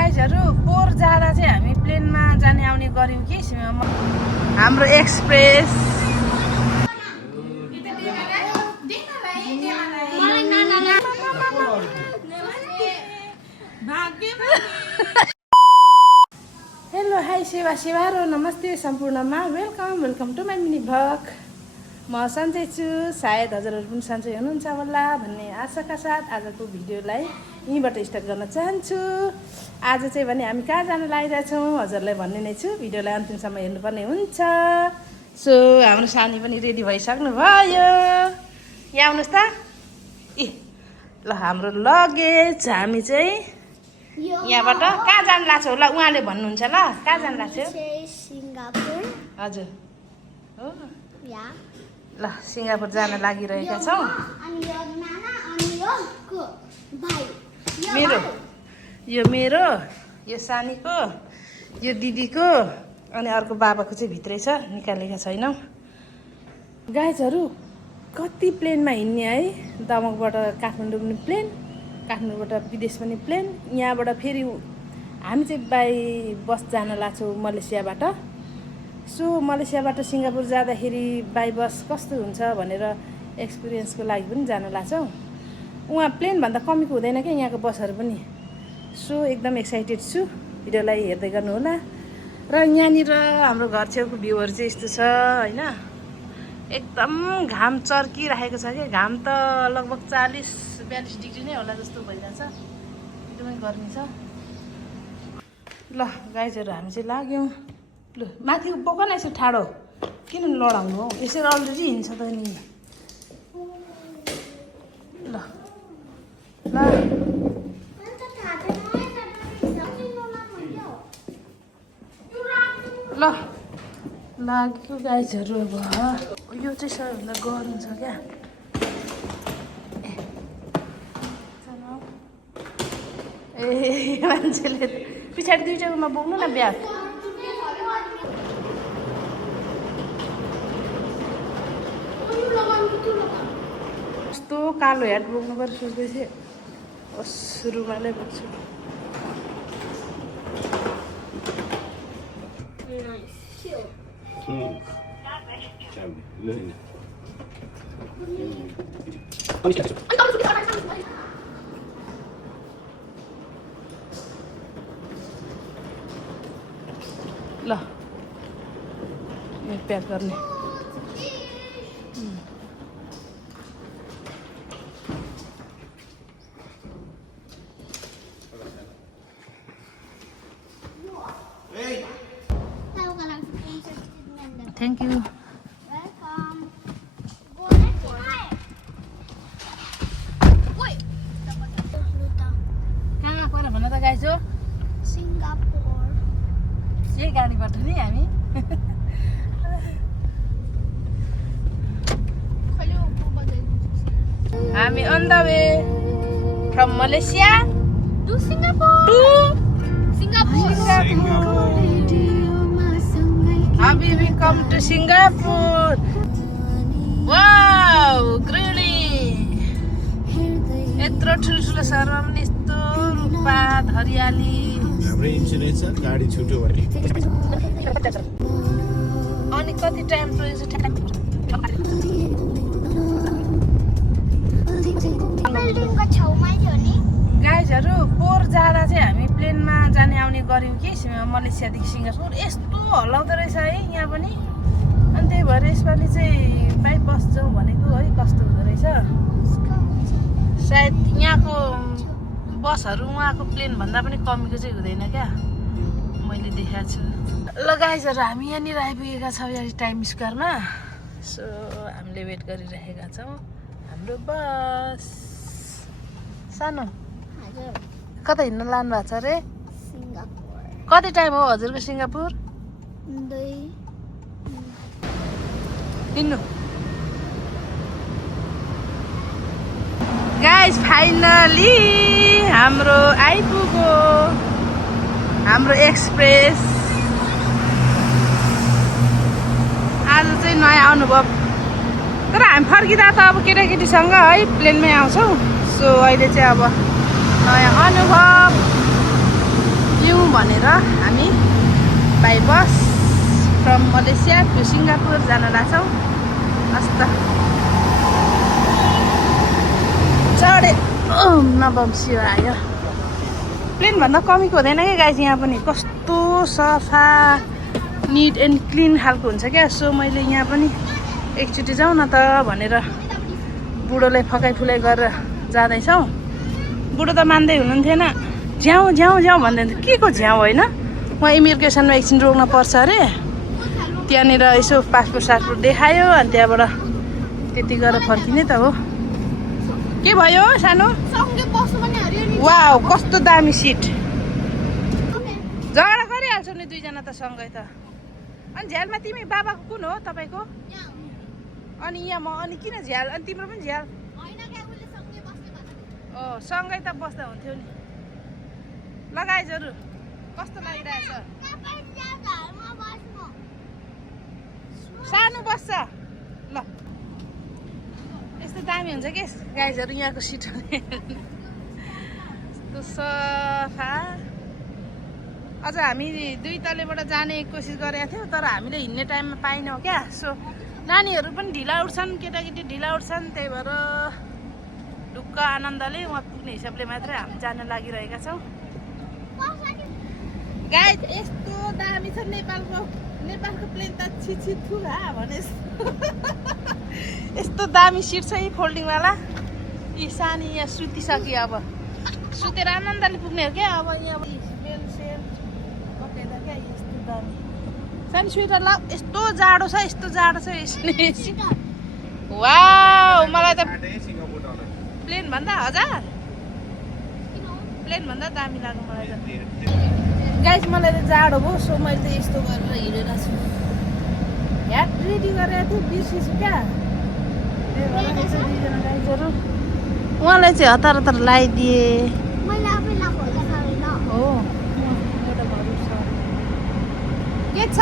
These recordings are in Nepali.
गाइजहरु पोहोर जाँदा चाहिँ हामी प्लेनमा जाने आउने गर्यौं कि हाम्रो एक्सप्रेस हेलो हाई सेवा सेवारो नमस्ते सम्पूर्णमा welcome to my mini vlog. म सन्चै छु, सायद हजुरहरू पनि सन्चै हुनुहुन्छ होला भन्ने आशाका साथ आजको भिडियोलाई यहीँबाट स्टार्ट गर्न चाहन्छु। आज चाहिँ भने हामी कहाँ जान लागिरहेछौँ हजुरलाई भन्ने नै छु, भिडियोलाई अन्तिमसम्म हेर्नुपर्ने हुन्छ। सो हाम्रो सानी पनि रेडी भइसक्नु भयो, यहाँ आउनुहोस् त। ए ल हाम्रो लगेज हामी चाहिँ यहाँबाट कहाँ जान लाग्छ होला उहाँले भन्नुहुन्छ। ल कहाँ जान लाग्छ? सिङ्गापुर। हजुर हो या ल सिङ्गापुर जान लागिरहेका छौँ। यो मेरो यो सानीको यो दिदीको अनि अर्को बाबाको चाहिँ भित्रै छ, निकालेका छैनौँ। गाइजहरू कति प्लेनमा हिँड्ने है, दमकबाट काठमाडौँ पनि प्लेन, काठमाडौँबाट विदेश पनि प्लेन, यहाँबाट फेरि हामी चाहिँ बाई बस जान लाग्छौँ मलेसियाबाट। सो मलेसियाबाट सिङ्गापुर जाँदाखेरि बाई बस कस्तो हुन्छ भनेर एक्सपिरियन्सको लागि पनि जान लाग्छौँ। उहाँ प्लेनभन्दा कमीको हुँदैन क्या यहाँको बसहरू पनि। सो एकदम एक्साइटेड छु, भिडियोलाई हेर्दै गर्नु होला। र यहाँनिर हाम्रो घर छेउको भ्यूहरू चाहिँ यस्तो छ होइन, एकदम घाम चर्किरहेको छ क्या। घाम त लगभग 40-42 डिग्री नै होला जस्तो भइरहेछ, एकदमै गर्मी छ। ल गाइजहरू हामी चाहिँ लाग्यौँ। ल माथि बोक न यसो ठाडो, किन लडाउनु हौ, यसरी अलरेडी हिँड्छ त नि। ल ल ल लाग्यो गाइजहरू। अब यो चाहिँ सबैभन्दा गरम छ क्या। ए मान्छेले पछाडि दुईवटामा बोक्नु न ब्याग। कस्तो कालो ह्याट बोक्नु पर्छ सोच्दैछु, रुमालै बोक्छु। ल प्याक गर्ने। Thank you. कहाँ पर भन त गाइज हो? सिङ्गापुर। यही गाडीबाट नि हामी हामी on the way from Malaysia to Singapore. Happy we come to Singapore. Wow, grilly. यत्रो ठुल्ठुलो सहरमा पनि यस्तो रुखपात हरियाली। हाम्रै इन्सुरेन्स छ, गाडी छुट्यो भने अनि कति टाइम रहेछ बिल्डिङको छेउमै थियो नि। गाइजहरू पोहोर जाँदा चाहिँ हामी प्लेनमा जाने आउने गऱ्यौँ कि मलेसियादेखि सिङ्गापुर। यस्तो हल्लाउँदो रहेछ है यहाँ पनि, अनि त्यही भएर यसपालि चाहिँ बाई बस जाउँ भनेको है, कस्तो हुँदो रहेछ। सायद यहाँको बसहरू उहाँको प्लेनभन्दा पनि कमीको चाहिँ हुँदैन क्या, मैले देखाएको छु। ल गाइजहरू हामी यहाँनिर आइपुगेका छौँ यहाँ टाइम स्क्वायरमा। सो हामीले वेट गरिरहेका छौँ हाम्रो बस। सानो कता हिँड्न लानु भएको छ अरे? सिङ्गापुर। कति टाइम हो हजुरको सिङ्गापुर? 2 हिँड्नु गाइज। फाइनली हाम्रो आइपुग्यो हाम्रो एक्सप्रेस। आज चाहिँ नयाँ अनुभव, तर हामी फर्किँदा त अब केटाकेटीसँग है प्लेनमै आउँछौँ। सो अहिले चाहिँ अब नयाँ अनुभव। भनेर हामी by bus from Malaysia to Singapore जान लाग्छौँ। हस्त चढे नबम्सियो आयो। प्लेनभन्दा कमीको हुँदैन क्या गाइस, यहाँ पनि कस्तो सफा निट एन्ड क्लिन खालको हुन्छ क्या। सो मैले यहाँ पनि एकचोटि जाउँ न त भनेर बुढोलाई फकाइ फुलाइ गरेर जाँदैछौँ। बुढो त मान्दै हुनुहुन्थेन, झ्याउ झ्याउ झ्याउ भन्दै थियो। के को झ्याउ होइन, उहाँ इमिग्रेसनमा एकछिन रोक्न पर्छ अरे, त्यहाँनिर यसो पासपोर्ट सासपोर्ट देखायो अनि त्यहाँबाट त्यति गरेर फर्किने त हो। के भयो सानो? वाउ कस्तो दामी सिट। झगडा गरिहाल्छौ नि दुईजना त सँगै त। अनि झ्यालमा तिमी बाबाको कुन हो तपाईँको? अनि यहाँ म अनि किन झ्याल? अनि तिम्रो पनि झ्याल? सँगै त बस्दा हुन्थ्यो नि। लगाइजहरू कस्तो लागिरहेछ? सानो बस्छ ल। यस्तो दामी हुन्छ कि गाइजहरू यहाँको सिटहरू यस्तो सफा। अझ हामी 2 तलेबाट जाने कोसिस गरेका थियौँ तर हामीले हिँड्ने टाइममा पाइनौँ क्या। सो नानीहरू पनि ढिला उठ्छन्, केटाकेटी ढिला उठ्छन्, त्यही भएर ढुक्क आनन्दले उहाँ पुग्ने हिसाबले मात्रै हामी जान लागिरहेका छौँ। गाइज यस्तो दामी छ नेपालको प्लेन त छिछि थुला भने यस्तो दामी सिट छ यी फोल्डिङवाला। यी सानी यहाँ सुतिसक्यो, अब सुतेर आनन्दले पुग्ने हो क्या। अब यहाँ बेल सेल पकाइदा क्या यस्तो दामी सानो स्वेटर ल। यस्तो जाडो छ, यस्तो जाडो छ। वाउ मलाई त प्लेनभन्दा 1000 प्लेनभन्दा दामी लाग्यो मलाई त। गाइस मलाई त जाडो भयो, सो मैले त यस्तो गरेर हिँडेर छु। ह्याट रेडी गरेर थिएँ, बिर्सेछु क्या। गाइजहरू उहाँलाई चाहिँ हतार हतार लगाइदिए हो। के छ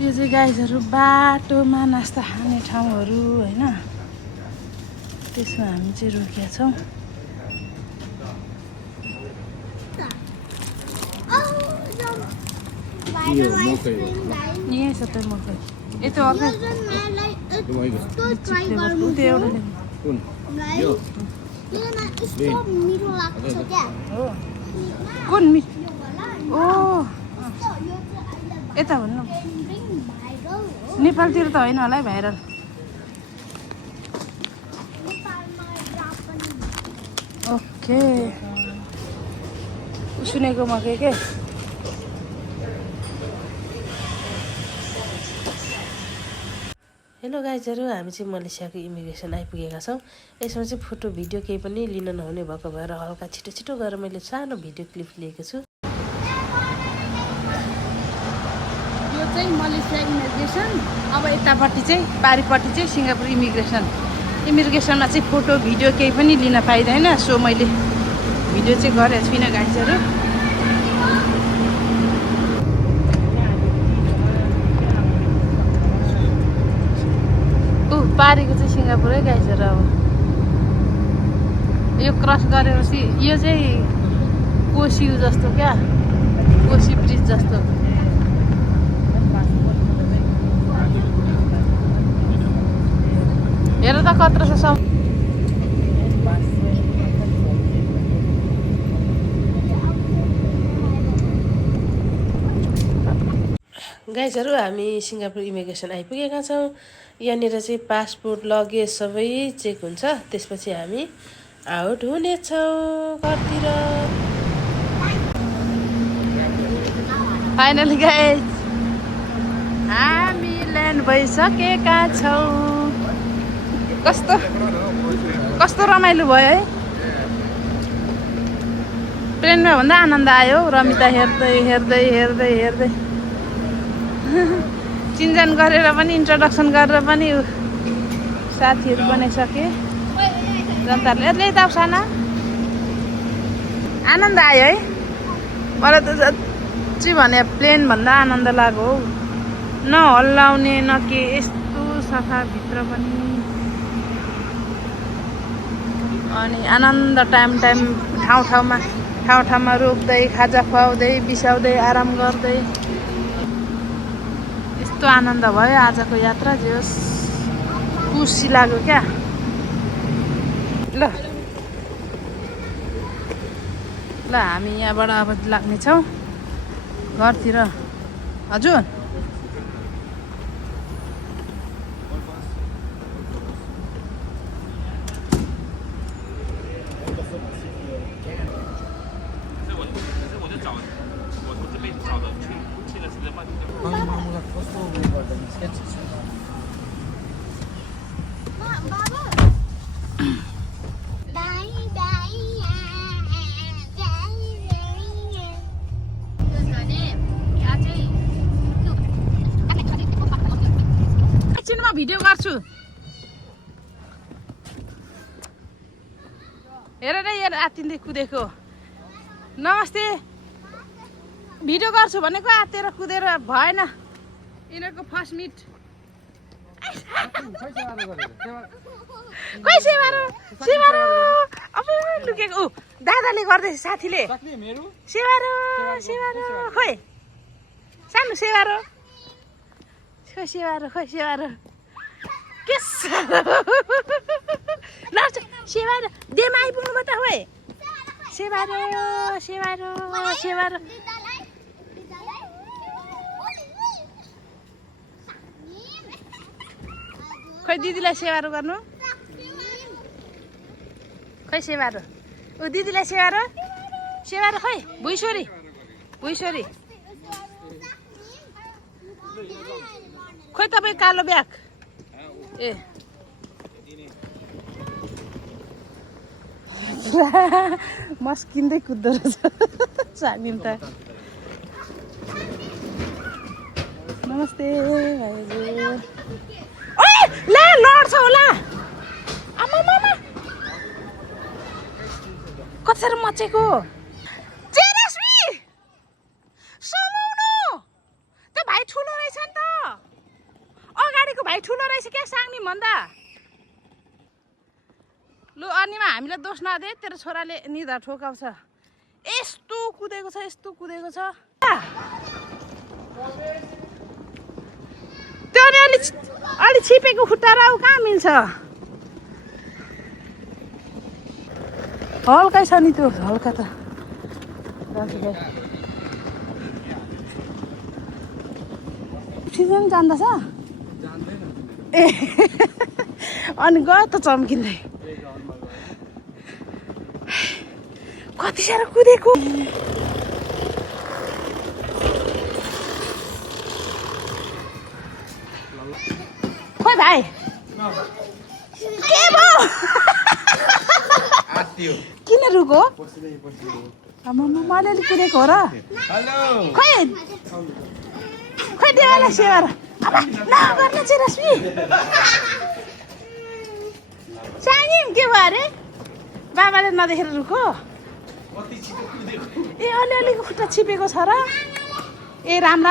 यो चाहिँ गाइजहरू बाटोमा नास्ता खाने ठाउँहरू होइन, त्यसमा हामी चाहिँ रोकेका छौँ। यहीँ छ त मकै यतो अर्कै कुन ओ यता भन्नु नेपालतिर त होइन होला है भाइरल। ओके सुनेको मकै के। हेलो गाइजहरू हामी चाहिँ मलेसियाको इमिग्रेसन आइपुगेका छौँ। यसमा चाहिँ फोटो भिडियो केही पनि लिन नहुने भएको भएर हल्का छिटो छिटो गरेर मैले सानो भिडियो क्लिप लिएको छु। यो चाहिँ मलेसिया इमिग्रेसन। अब यतापट्टि चाहिँ पारिपट्टि चाहिँ सिङ्गापुर इमिग्रेसनमा चाहिँ फोटो भिडियो केही पनि लिन पाइँदैन। सो मैले भिडियो चाहिँ गरेको छुइनँ गाइजहरू। पारेको चाहिँ सिङ्गापुरै गाइजहरू। अब यो क्रस गरेपछि यो चाहिँ कोसी जस्तो क्या, कोसी ब्रिज जस्तो। हेर त कत्रो छ सब। गाइजहरू हामी सिङ्गापुर इमिग्रेसन आइपुगेका छौँ। यहाँनिर चाहिँ पासपोर्ट लगेज सबै चेक हुन्छ, त्यसपछि हामी आउट हुनेछौँ घरतिर। फाइनली गाइज हामी ल्यान्ड भइसकेका छौँ। कस्तो रमाइलो भयो है। ट्रेनमा भन्दा आनन्द आयो। रमिता हेर्दै हेर्दै हेर्दै हेर्दै चिन्जान गरेर पनि इन्ट्रोडक्सन गरेर पनि साथीहरू बनाइसके जनताहरूले। यसले त साना आनन्द आयो है। मलाई त जति भने प्लेनभन्दा आनन्द लाग्यो हौ। न हल्लाउने न के, यस्तो सफा भित्र पनि अनि आनन्द टाइम ठाउँमा रोक्दै खाजा खुवाउँदै बिसाउँदै आराम गर्दै यस्तो आनन्द भयो आजको यात्रा जे होस् खुसी लाग्यो क्या ल हामी यहाँबाट अब लाग्नेछौँ घरतिर हजुर भिडियो गर्छु हेर न यार आत्तिँदै कुदेको नमस्ते भिडियो गर्छु भनेको आत्तेर कुदेर भएन यिनीहरूको फर्स्ट मिट खोइ सेवारो अब लुकेको दादाले गर्दैछ साथीले सेवारो खोइ सानो सेवारो के ल सेवारो देमा आइपुग्नु भयो त खोइ सेवारो खोइ दिदीलाई सेवारो गर्नु खोइ सेवारो दिदीलाई सेवारो खोइ भुइँसोरी खोइ तपाईँ कालो ब्याग ए मस्किँदै कुद्दो रहेछ सानिम त नमस्ते भाइजू ओए ला लड्छ होला आमा कति साह्रो मचेको जेरस्मी समाउनु त्यो भाइ ठुलो रहेछ नि त अगाडिको भाइ ठुलो रहेछ क्या साङ्नी भन्दा लु अनिमा हामीलाई दोष नदे तेरो छोराले निधार ठोकाउँछ यस्तो कुदेको छ त्यो नि अलि छिपेको खुट्टा र कहाँ मिल्छ हल्कै छ नि त्यो हल्का त सिजन जान्दछ ए अनि गयो त चम्किँदै कति साह्रो कुदेको खोइ भाइ के भयो किन रुको मैले अलिक कुदेको हो र खोइ देवाला सेवार अब नगर्नु चाहिँ रश्मि सानी के भयो अरे बाबाले नदेखेर रुको ए अलिअलि खुट्टा छिपेको छ र ए राम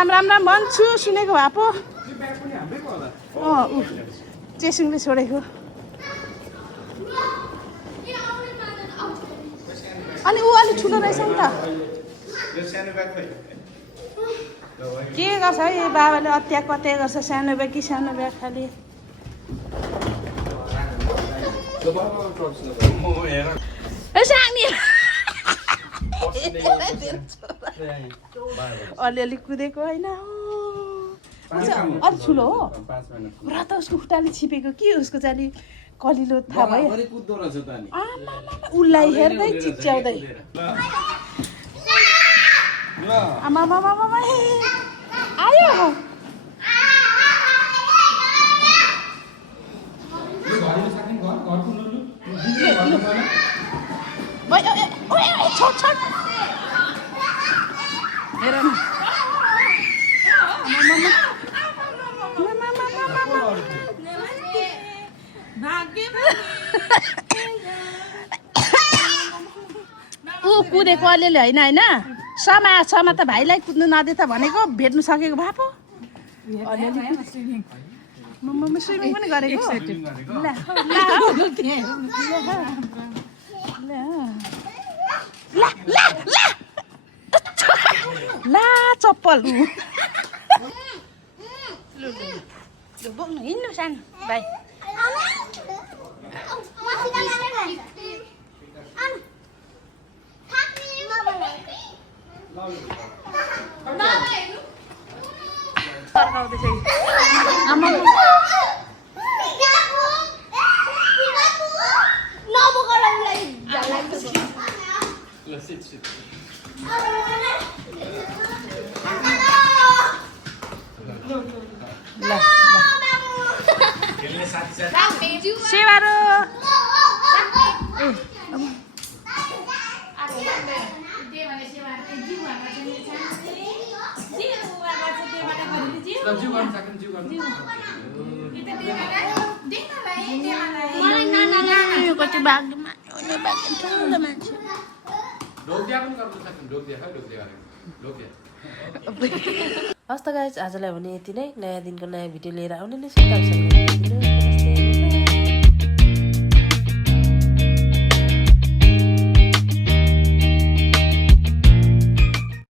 भन्छु सुनेको भए पो चेसिङले छोडेको अनि ऊ अलिक ठुलो रहेछ नि त के गर्छ है बाबाले अत्या कत्या गर्छ सानो ब्याग कि सानो ब्याग खालि अलिअलि कुदेको होइन अलिक ठुलो हो र त उसको खुट्टाले छिपेको कि उसको चाहिँ अलिक कलिलो थाहा भयो उसलाई हेर्दै चिच्याउँदै आमा आयो छोड हेर न ऊ कुदेको अलिअलि होइन समा त भाइलाई कुद्नु नदे त भनेको भेट्नु सकेको भए पो अलिअलि स्विमिङ पनि गरेको ला चप्पल लु बोक्नु हिँड्नु सानो भाइ तर्काउँदैछ आमा सेवारो कति बाग्दोमा ठुलो मान्छे हस् त गाइज आजलाई भने यति नै नयाँ दिनको नयाँ भिडियो लिएर आउने नै छु